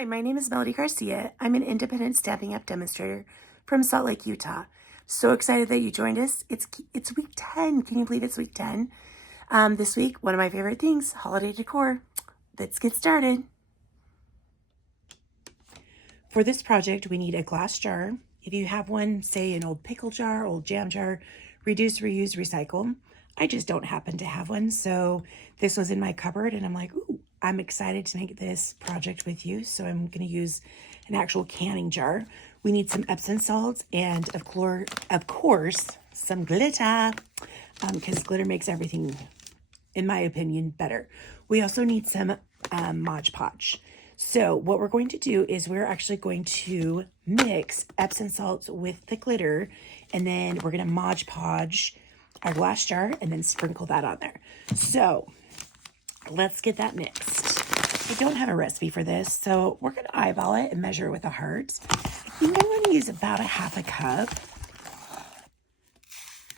Hi, my name is Melody Garcia. I'm an independent Stampin' Up demonstrator from Salt Lake, Utah. So excited that you joined us. It's week 10. Can you believe it's week 10? This week, one of my favorite things, holiday decor. Let's get started. For this project, we need a glass jar. If you have one, say an old pickle jar, old jam jar, reduce, reuse, recycle. I just don't happen to have one, so this was in my cupboard, and I'm like, ooh, I'm excited to make this project with you, so I'm going to use an actual canning jar. We need some Epsom salts and, of course, some glitter, because glitter makes everything, in my opinion, better. We also need some Mod Podge. So what we're going to do is we're actually going to mix Epsom salts with the glitter, and then we're going to Mod Podge our glass jar and then sprinkle that on there. So let's get that mixed. I don't have a recipe for this, so we're going to eyeball it and measure it with a heart. I think I'm going to use about a half a cup.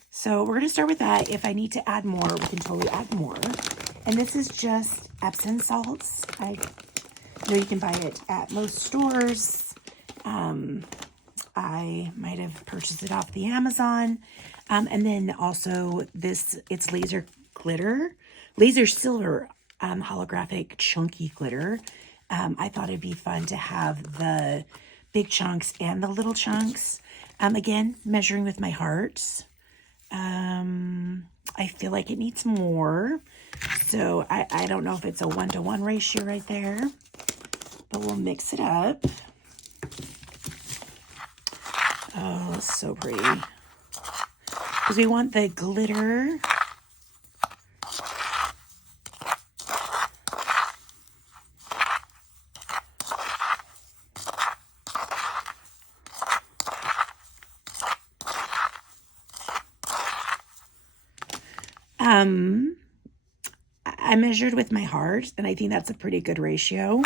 So we're going to start with that. If I need to add more, we can totally add more. And this is just Epsom salts. I know you can buy it at most stores. I might have purchased it off the Amazon. And then also it's laser glitter, laser silver, holographic chunky glitter. I thought it'd be fun to have the big chunks and the little chunks. Again, measuring with my heart. I feel like it needs more. So I don't know if it's a 1-to-1 ratio right there, but we'll mix it up. Oh, so pretty. Because we want the glitter. I measured with my heart, and I think that's a pretty good ratio,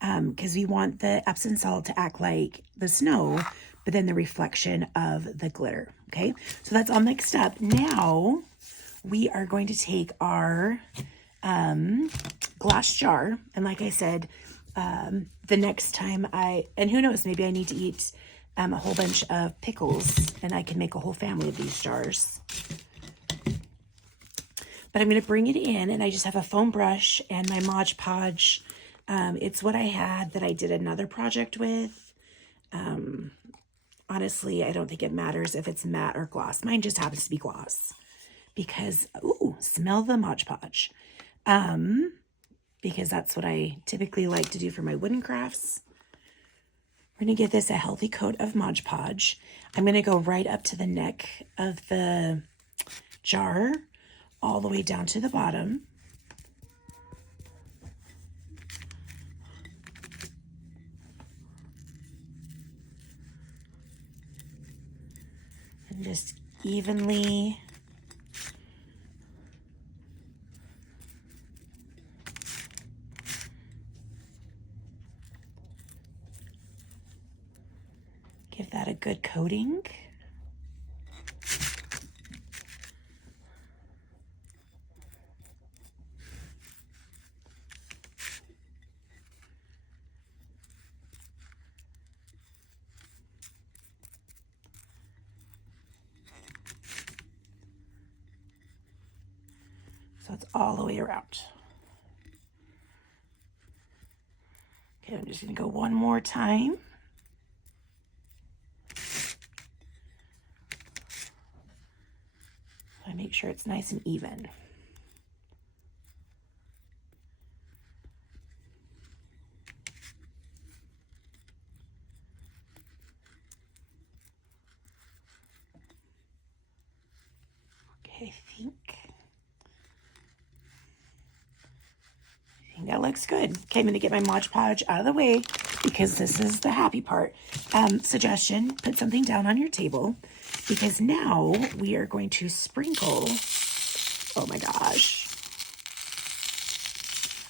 because we want the Epsom salt to act like the snow, but then the reflection of the glitter. Okay, so that's all mixed up. Now we are going to take our glass jar, and like I said, the next time and who knows, maybe I need to eat a whole bunch of pickles, and I can make a whole family of these jars. But I'm going to bring it in, and I just have a foam brush and my Mod Podge. It's what I had that I did another project with. Honestly, I don't think it matters if it's matte or gloss. Mine just happens to be gloss. Because, ooh, smell the Mod Podge. Because that's what I typically like to do for my wooden crafts. We're going to give this a healthy coat of Mod Podge. I'm going to go right up to the neck of the jar, all the way down to the bottom. And just evenly give that a good coating. So it's all the way around. Okay, I'm just going to go one more time. I make sure it's nice and even. Okay, I think that looks good. Okay, I'm going to get my Mod Podge out of the way because this is the happy part. Suggestion, put something down on your table because now we are going to sprinkle. Oh my gosh.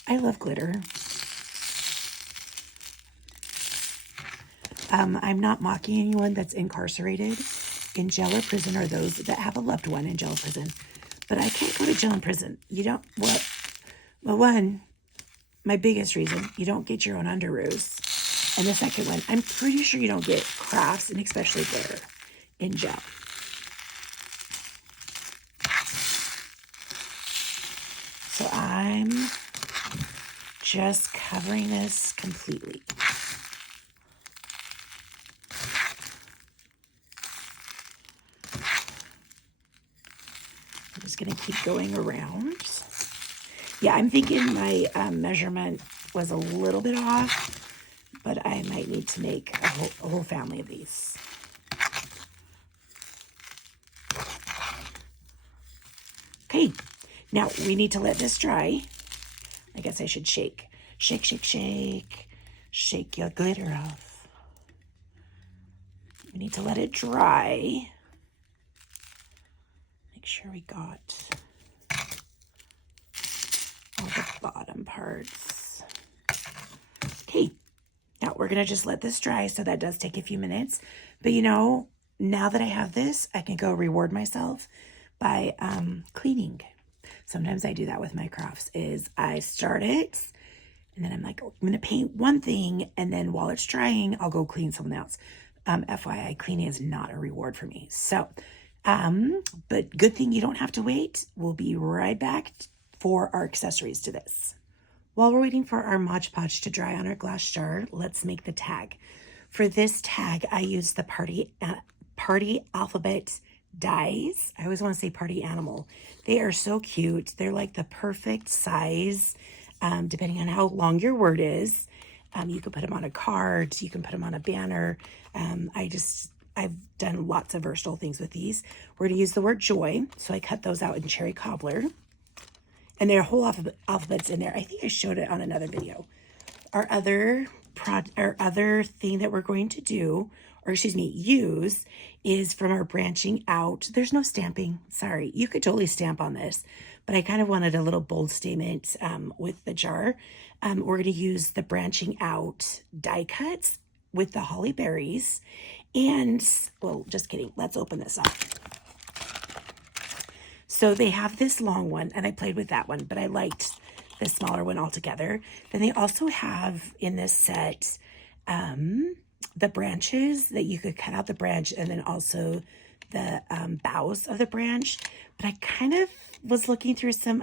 I love glitter. I'm not mocking anyone that's incarcerated in jail or prison or those that have a loved one in jail or prison. But I can't go to jail and prison. You don't, well, one, my biggest reason, you don't get your own underoos. And the second one, I'm pretty sure you don't get crafts, and especially glitter in gel. So I'm just covering this completely. I'm just going to keep going around. Yeah, I'm thinking my measurement was a little bit off, but I might need to make a whole family of these. Okay, now we need to let this dry. I guess I should shake. Shake, shake, shake. Shake your glitter off. We need to let it dry. Make sure we got all the bottom parts. Okay, now we're going to just let this dry, so that does take a few minutes. But you know, now that I have this, I can go reward myself by cleaning. Sometimes I do that with my crafts, is I start it, and then I'm like, oh, I'm going to paint one thing, and then while it's drying, I'll go clean something else. FYI, cleaning is not a reward for me. So, but good thing you don't have to wait. We'll be right back for our accessories to this. While we're waiting for our Mod Podge to dry on our glass jar, let's make the tag. For this tag, I used the party alphabet dies. I always want to say party animal. They are so cute. They're like the perfect size, depending on how long your word is. You can put them on a card. You can put them on a banner. I've done lots of versatile things with these. We're going to use the word joy. So I cut those out in cherry cobbler. And their whole alphabet's in there. I think I showed it on another video. Our other thing that we're going to do, or excuse me, use, is from our branching out. There's no stamping. Sorry. You could totally stamp on this, but I kind of wanted a little bold statement with the jar. We're going to use the branching out die cuts with the holly berries. And, well, just kidding. Let's open this up. So they have this long one, and I played with that one, but I liked the smaller one altogether. Then they also have in this set the branches that you could cut out the branch, and then also the boughs of the branch. But I kind of was looking through some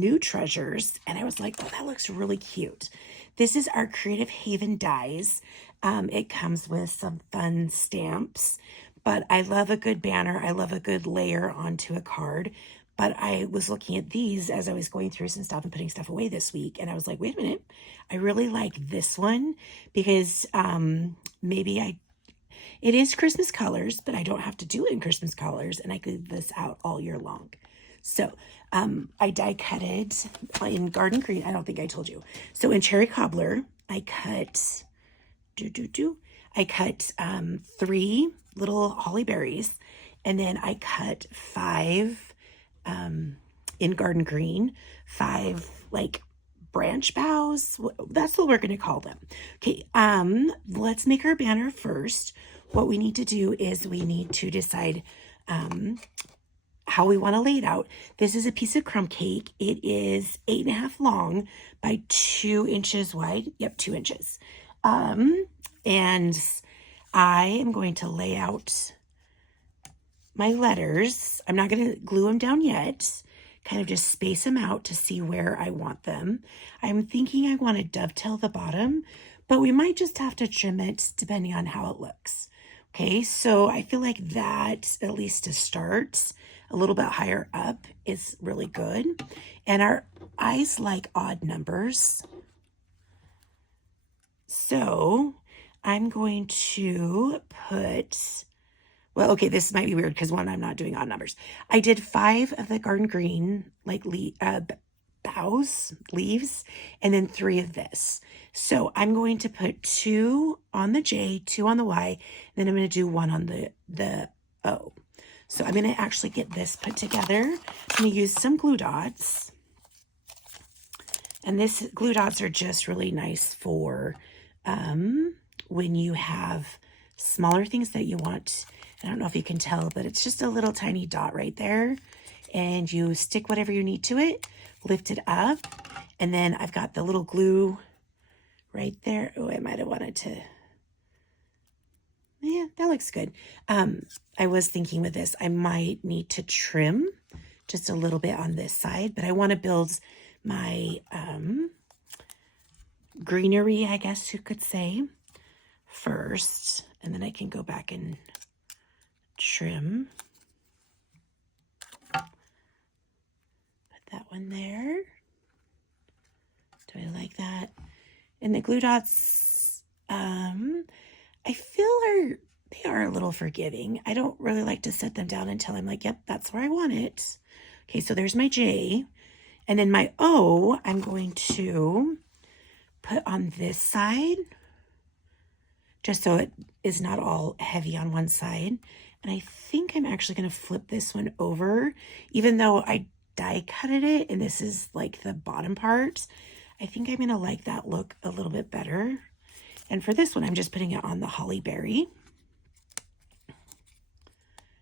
new treasures, and I was like, oh, that looks really cute. This is our Creative Haven dies. It comes with some fun stamps. But I love a good banner. I love a good layer onto a card. But I was looking at these as I was going through some stuff and putting stuff away this week. And I was like, wait a minute. I really like this one because it is Christmas colors, but I don't have to do it in Christmas colors. And I could leave this out all year long. So I die cutted in garden green. I don't think I told you. So in cherry cobbler, I cut, I cut 3 little holly berries, and then I cut 5 in garden green, 5 like branch boughs. That's what we're going to call them. Okay, let's make our banner first. What we need to do is we need to decide how we want to lay it out. This is a piece of crumb cake. It is 8.5 long by 2 inches wide. Yep, 2 inches. And I am going to lay out my letters. I'm not going to glue them down yet. Kind of just space them out to see where I want them. I'm thinking I want to dovetail the bottom, but we might just have to trim it depending on how it looks. Okay, so I feel like that, at least to start, a little bit higher up is really good. And our eyes like odd numbers. So I'm going to put, well, okay, this might be weird because one, I'm not doing odd numbers. I did 5 of the garden green, like boughs, leaves, and then 3 of this. So I'm going to put 2 on the J, 2 on the Y, and then I'm going to do 1 on the O. So I'm going to actually get this put together. I'm going to use some glue dots. And this glue dots are just really nice for when you have smaller things that you want. I don't know if you can tell, but it's just a little tiny dot right there. And you stick whatever you need to it, lift it up. And then I've got the little glue right there. Oh, I might have wanted to, yeah, that looks good. I was thinking with this, I might need to trim just a little bit on this side, but I want to build my greenery, I guess you could say, first, and then I can go back and trim. Put that one there. Do I like that? And the glue dots, I feel they are a little forgiving. I don't really like to set them down until I'm like, yep, that's where I want it. Okay, so there's my J. And then my O, I'm going to put on this side, just so it is not all heavy on one side. And I think I'm actually going to flip this one over, even though I die cutted it and this is like the bottom part. I think I'm going to like that look a little bit better. And for this one, I'm just putting it on the holly berry,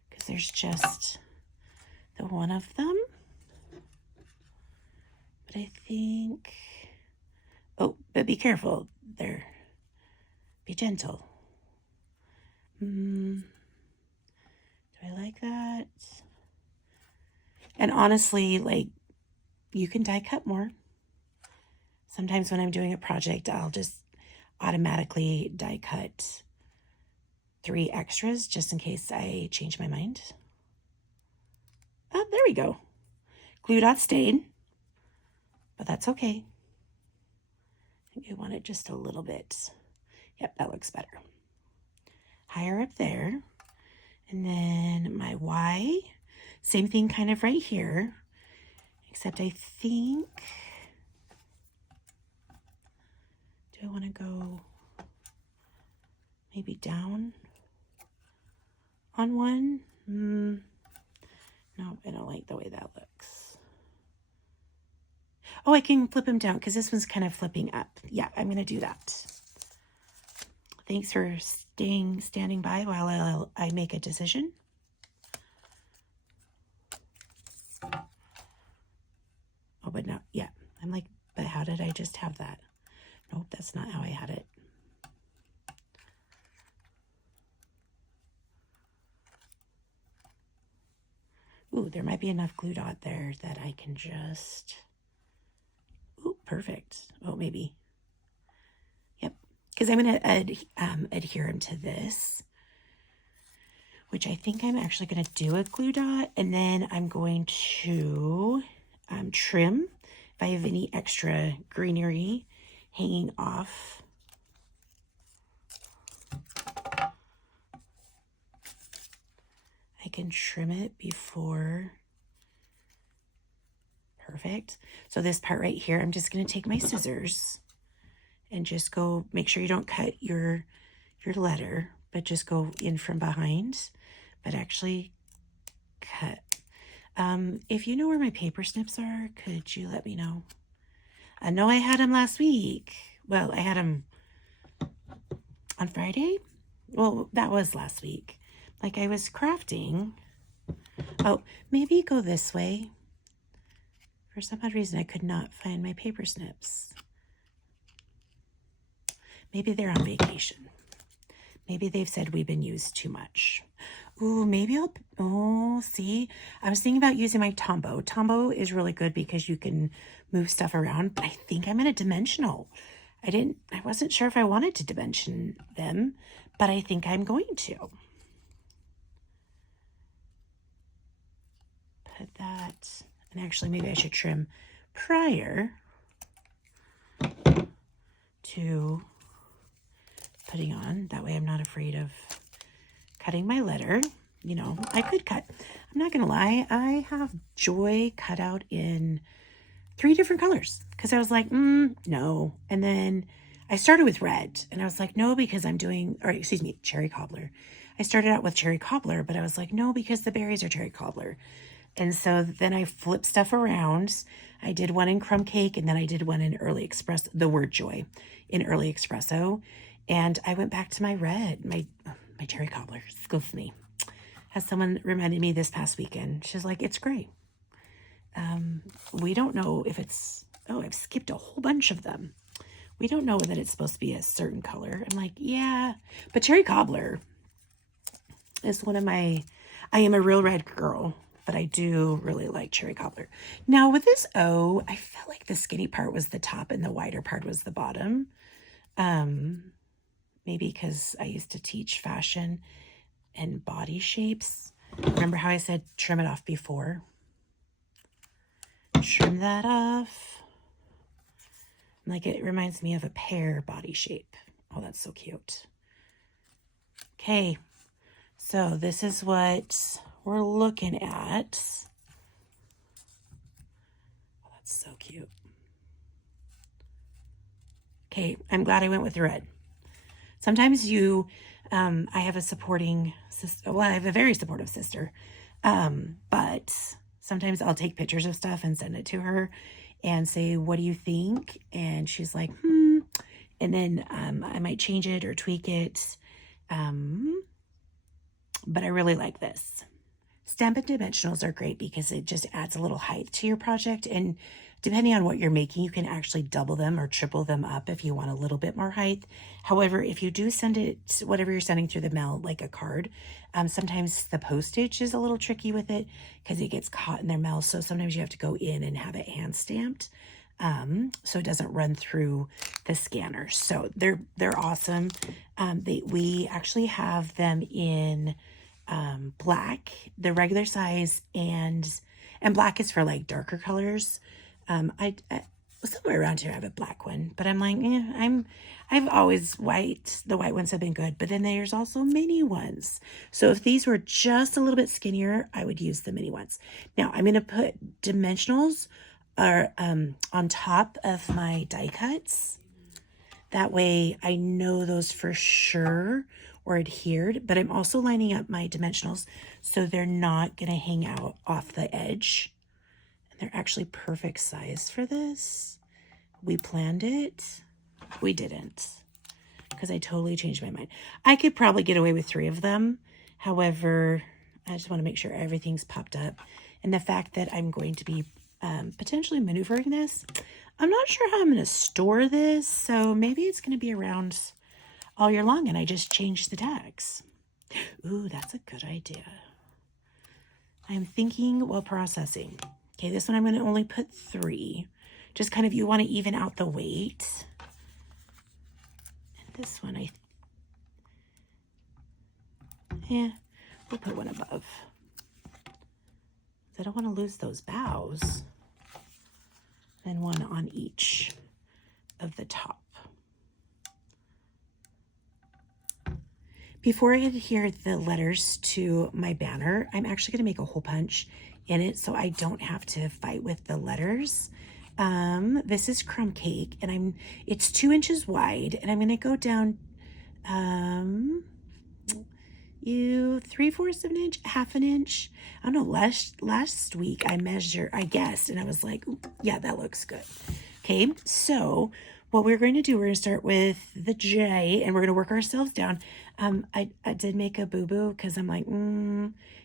because there's just the one of them. But I think, oh, but be careful there. Be gentle. Do I like that? And honestly, like, you can die cut more. Sometimes when I'm doing a project, I'll just automatically die cut 3 extras just in case I change my mind. Oh, there we go. Glue dot stayed, but that's okay. I think I want it just a little bit. Yep, that looks better. Higher up there. And then my Y, same thing kind of right here, except I think, do I want to go maybe down on one? No, I don't like the way that looks. Oh, I can flip them down because this one's kind of flipping up. Yeah, I'm going to do that. Thanks for standing by while I make a decision. Oh, but no, yeah. I'm like, but how did I just have that? Nope, that's not how I had it. Ooh, there might be enough glue dot there that I can just, ooh, perfect. Oh, maybe. Yep, because I'm going to adhere them to this, which I think I'm actually going to do a glue dot, and then I'm going to trim if I have any extra greenery hanging off. I can trim it before. Perfect. So this part right here, I'm just going to take my scissors and just go, make sure you don't cut your letter, but just go in from behind, but actually cut. If you know where my paper snips are, could you let me know? I know I had them last week. Well, I had them on Friday. Well, that was last week. Like I was crafting. Oh, maybe go this way. For some odd reason, I could not find my paper snips. Maybe they're on vacation. Maybe they've said we've been used too much. Ooh, maybe oh, see, I was thinking about using my Tombow. Tombow is really good because you can move stuff around, but I think I'm in a dimensional. I wasn't sure if I wanted to dimension them, but I think I'm going to. Put that, and actually maybe I should trim prior to putting on. That way I'm not afraid of cutting my letter. You know, I could cut. I'm not going to lie. I have Joy cut out in 3 different colors because I was like, no. And then I started with red and I was like, no, because I'm doing, or excuse me, cherry cobbler. I started out with cherry cobbler, but I was like, no, because the berries are cherry cobbler. And so then I flipped stuff around. I did one in crumb cake and then I did one in early espresso, the word joy in early espresso. And I went back to my red, my cherry cobbler. Excuse me. As someone reminded me this past weekend, she's like, it's gray. We don't know if it's, oh, I've skipped a whole bunch of them. we don't know that it's supposed to be a certain color. I'm like, yeah, but cherry cobbler is one of my, I am a real red girl, but I do really like cherry cobbler. Now with this O, I felt like the skinny part was the top and the wider part was the bottom. Maybe because I used to teach fashion and body shapes. Remember how I said trim it off before? Trim that off. Like it reminds me of a pear body shape. Oh, that's so cute. Okay, so this is what we're looking at. Oh, that's so cute. Okay, I'm glad I went with the red. Sometimes I have a supporting sister. Well, I have a very supportive sister. But sometimes I'll take pictures of stuff and send it to her and say, what do you think? And she's like, And then I might change it or tweak it. But I really like this. Stampin' Dimensionals are great because it just adds a little height to your project. And depending on what you're making, you can actually double them or triple them up if you want a little bit more height. However, if you do send it, whatever you're sending through the mail, like a card, sometimes the postage is a little tricky with it because it gets caught in their mail. So sometimes you have to go in and have it hand stamped. So it doesn't run through the scanner. So they're awesome. We actually have them in black, the regular size, and black is for like darker colors. I somewhere around here I have a black one, but I'm like, I've always white. The white ones have been good, but then there's also mini ones. So if these were just a little bit skinnier, I would use the mini ones. Now I'm going to put dimensionals on top of my die cuts. That way I know those for sure or adhered, but I'm also lining up my dimensionals so they're not going to hang out off the edge. And they're actually perfect size for this. We planned it. We didn't, because I totally changed my mind. I could probably get away with 3 of them. However, I just want to make sure everything's popped up. And the fact that I'm going to be potentially maneuvering this, I'm not sure how I'm going to store this. So maybe it's going to be around all year long and I just change the tags. Ooh, that's a good idea. I'm thinking while processing. Okay, this one I'm going to only put 3. Just kind of, you want to even out the weight. And this one, we'll put one above. I don't want to lose those bows. Then one on each of the top. Before I adhere the letters to my banner, I'm actually going to make a hole punch in it so I don't have to fight with the letters. This is crumb cake, and it's 2 inches wide, and I'm going to go down 3/4 of an inch, half an inch. I don't know, last week I guessed, and I was like, yeah, that looks good. Okay, so what we're going to do, we're going to start with the J, and we're going to work ourselves down. I did make a boo-boo because I'm like,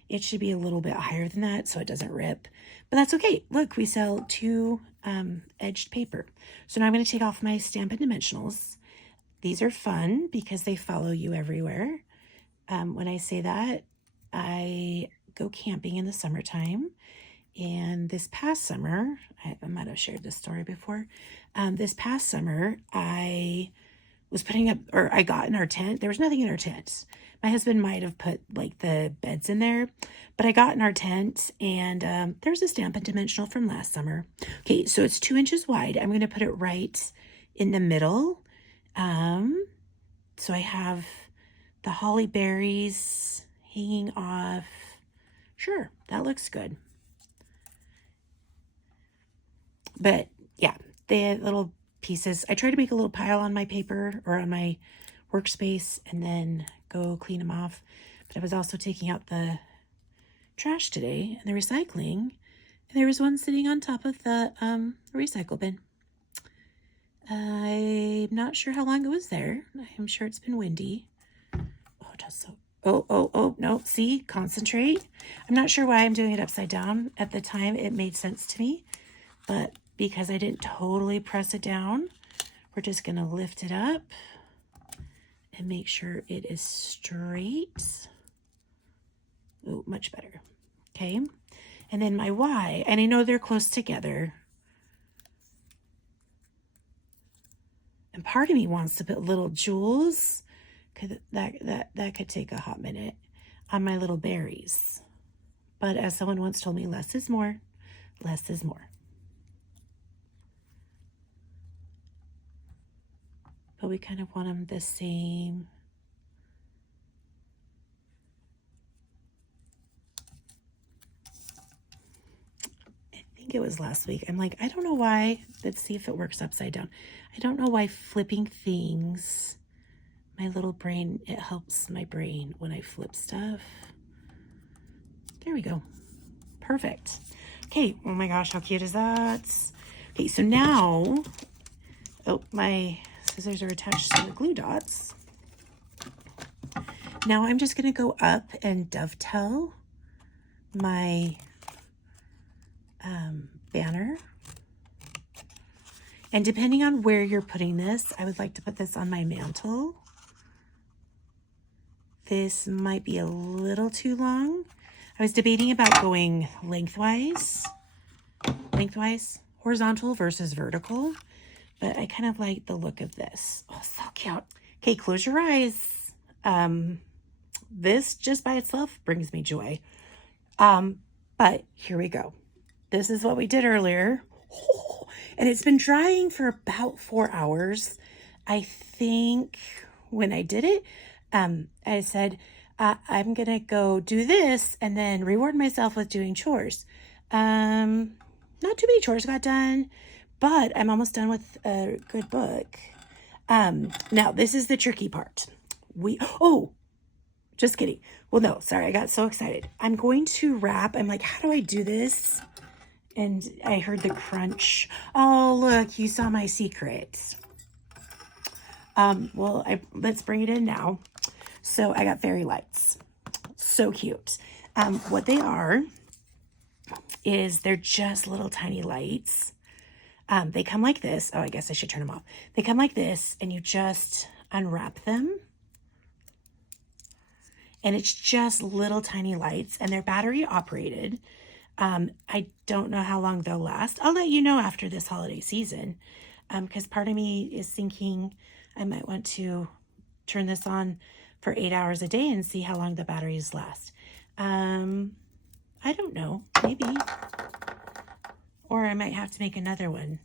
it should be a little bit higher than that so it doesn't rip. But that's okay. Look, we sell 2 edged paper. So now I'm going to take off my Stampin' Dimensionals. These are fun because they follow you everywhere. When I say that, I go camping in the summertime. And this past summer, I might have shared this story before. This past summer, I was putting up, or I got in our tent. There was nothing in our tent. My husband might have put like the beds in there, but I got in our tent and there's a Stampin' Dimensional from last summer. Okay, so it's 2 inches wide. I'm going to put it right in the middle. So I have the holly berries hanging off. Sure, that looks good. But yeah, the little pieces, I try to make a little pile on my paper or on my workspace and then go clean them off. But I was also taking out the trash today and the recycling, and there was one sitting on top of the recycle bin. I'm not sure how long it was there. I'm sure it's been windy. Oh, it does so. Oh, no, see, concentrate. I'm not sure why I'm doing it upside down. At the time, it made sense to me, but because I didn't totally press it down, we're just going to lift it up and make sure it is straight. Oh, much better. Okay. And then my Y, and I know they're close together. And part of me wants to put little jewels, because that could take a hot minute, on my little berries. But as someone once told me, less is more. Less is more. But we kind of want them the same. I think it was last week. I'm like, I don't know why. Let's see if it works upside down. I don't know why flipping things, my little brain, it helps my brain when I flip stuff. There we go. Perfect. Okay. Oh my gosh, how cute is that? Okay, so now, oh, my scissors are attached to the glue dots. Now I'm just going to go up and dovetail my banner. And depending on where you're putting this, I would like to put this on my mantle. This might be a little too long. I was debating about going lengthwise, horizontal versus vertical, but I kind of like the look of this. Oh, so cute. Okay, close your eyes. This just by itself brings me joy. But here we go. This is what we did earlier. Oh, and it's been drying for about 4 hours. I think when I did it, I said, I'm going to go do this and then reward myself with doing chores. Not too many chores got done, but I'm almost done with a good book. Now this is the tricky part. Just kidding. Well, no, sorry. I got so excited. I'm going to wrap. I'm like, how do I do this? And I heard the crunch. Oh, look, you saw my secret. Let's bring it in now. So I got fairy lights. So cute. What they are is they're just little tiny lights. They come like this. Oh, I guess I should turn them off. They come like this, and you just unwrap them. And it's just little tiny lights, and they're battery operated. I don't know how long they'll last. I'll let you know after this holiday season, because part of me is thinking I might want to turn this on for 8 hours a day and see how long the batteries last. I don't know, maybe. Or I might have to make another one.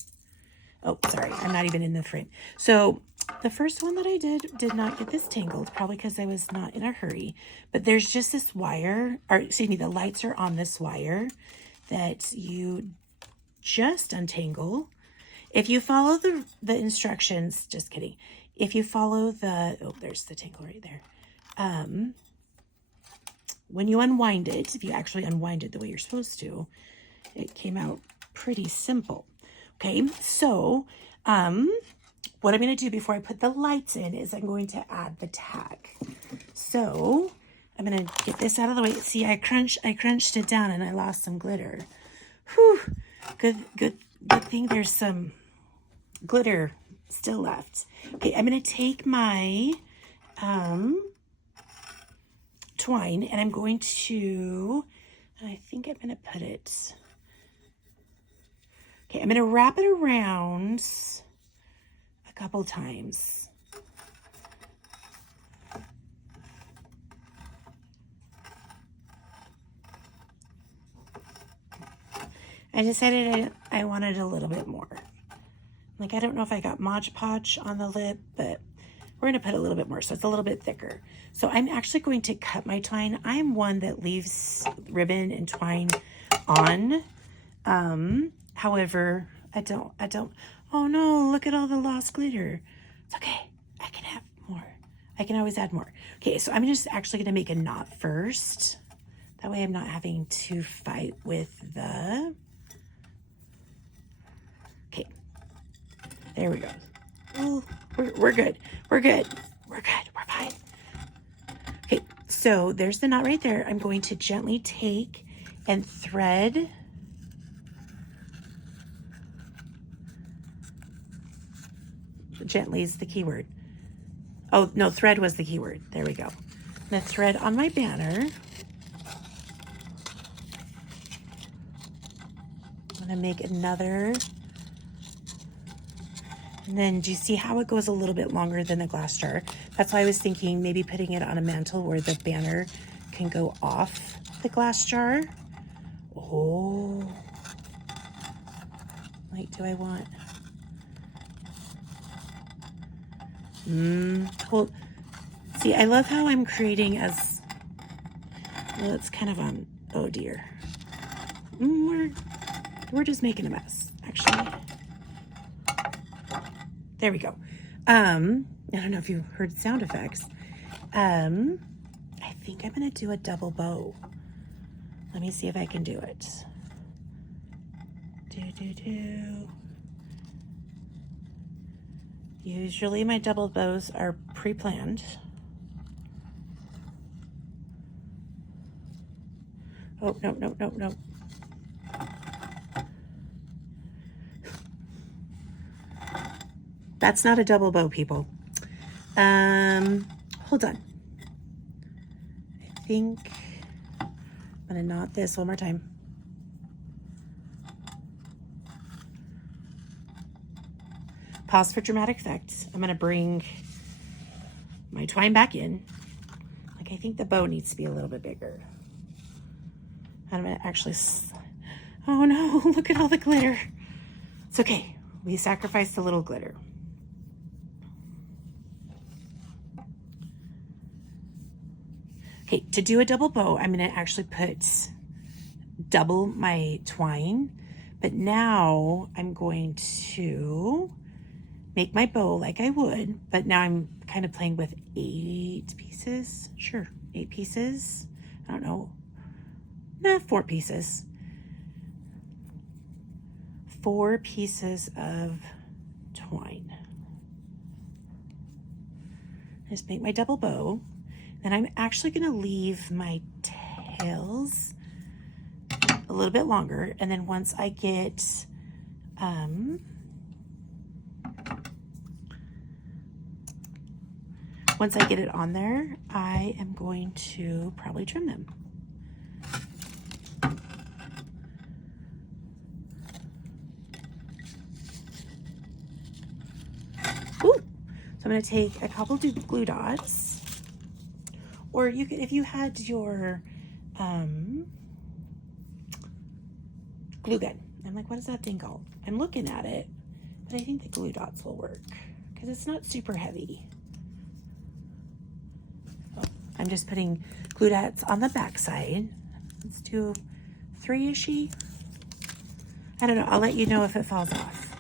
Oh, sorry, I'm not even in the frame. So the first one that I did not get this tangled, probably because I was not in a hurry. But there's just this wire, or excuse me, the lights are on this wire that you just untangle. If you follow the instructions, just kidding. If you follow there's the tangle right there. When you unwind it, if you actually unwind it the way you're supposed to, it came out pretty simple. Okay, so what I'm going to do before I put the lights in is I'm going to add the tag. So I'm going to get this out of the way. See, I crunched it down and I lost some glitter. Whew, good thing there's some glitter still left. Okay, I'm going to take my twine and I'm going to, I think I'm going to put it, okay, I'm going to wrap it around a couple times. I decided I wanted a little bit more. Like, I don't know if I got Mod Podge on the lip, but we're going to put a little bit more, so it's a little bit thicker. So I'm actually going to cut my twine. I'm one that leaves ribbon and twine on. However, I don't, oh no, look at all the lost glitter. It's okay. I can have more. I can always add more. Okay, so I'm just actually going to make a knot first. That way I'm not having to fight with the... Okay, there we go. Oh, we're good. We're good. We're good. We're fine. Okay, so there's the knot right there. I'm going to gently take and thread Gently is the keyword. Oh, no, thread was the keyword. There we go. The thread on my banner. I'm gonna make another. And then do you see how it goes a little bit longer than the glass jar? That's why I was thinking maybe putting it on a mantle where the banner can go off the glass jar. Oh, like, do I want? Hold. See, I love how I'm creating as, well, it's kind of on, oh dear. We're just making a mess, actually. There we go. I don't know if you heard sound effects. I think I'm gonna do a double bow. Let me see if I can do it. Usually my double bows are pre-planned. Oh, no. That's not a double bow, people. Hold on. I think I'm gonna knot this one more time. Pause for dramatic effect. I'm gonna bring my twine back in. Like, I think the bow needs to be a little bit bigger. I'm gonna actually, oh no, look at all the glitter. It's okay, we sacrificed a little glitter. Okay, to do a double bow, I'm gonna actually put double my twine, but now I'm going to make my bow like I would, but now I'm kind of playing with 8 pieces. Sure, 8 pieces. I don't know. 4 pieces. 4 pieces of twine. Just make my double bow. Then I'm actually gonna leave my tails a little bit longer. And then once I get, once I get it on there, I am going to probably trim them. Ooh. So I'm gonna take a couple glue dots, or you could, if you had your glue gun. I'm like, what is that thing called? I'm looking at it, but I think the glue dots will work because it's not super heavy. Oh, I'm just putting glue dots on the back side. Let's do 3-ishy. I don't know. I'll let you know if it falls off.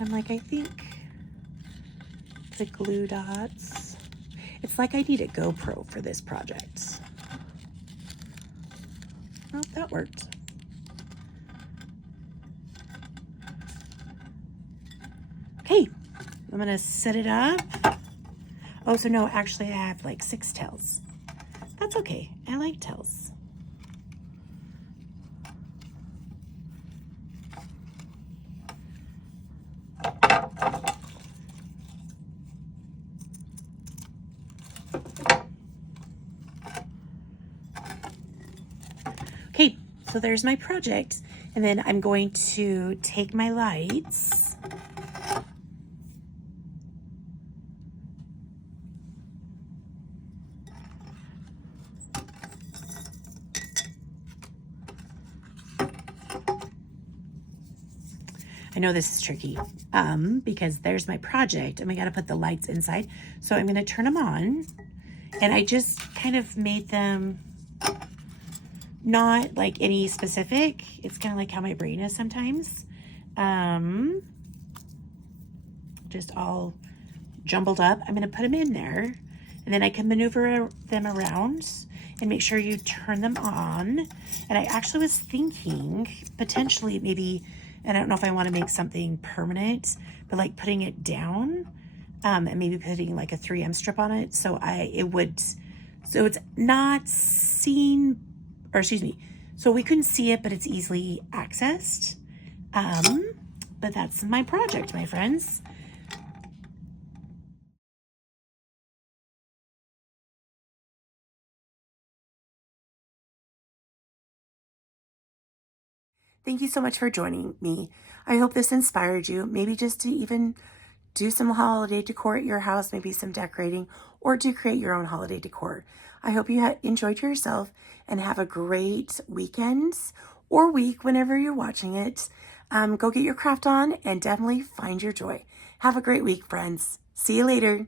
I'm like, I think the glue dots, it's like I need a GoPro for this project. Oh, that worked. Okay, I'm gonna set it up. Oh, so no, actually I have like 6 tails. That's okay, I like tails. Okay, so there's my project. And then I'm going to take my lights. I know this is tricky because there's my project and we got to put the lights inside. So I'm going to turn them on, and I just kind of made them not like any specific. It's kind of like how my brain is sometimes. Just all jumbled up. I'm going to put them in there, and then I can maneuver them around and make sure you turn them on. And I actually was thinking potentially maybe, and I don't know if I want to make something permanent, but like putting it down and maybe putting like a 3M strip on it. So so it's not seen, or excuse me, so we couldn't see it, but it's easily accessed. But that's my project, my friends. Thank you so much for joining me. I hope this inspired you, maybe just to even do some holiday decor at your house, maybe some decorating, or to create your own holiday decor. I hope you enjoyed yourself and have a great weekend or week whenever you're watching it. Go get your craft on and definitely find your joy. Have a great week, friends. See you later.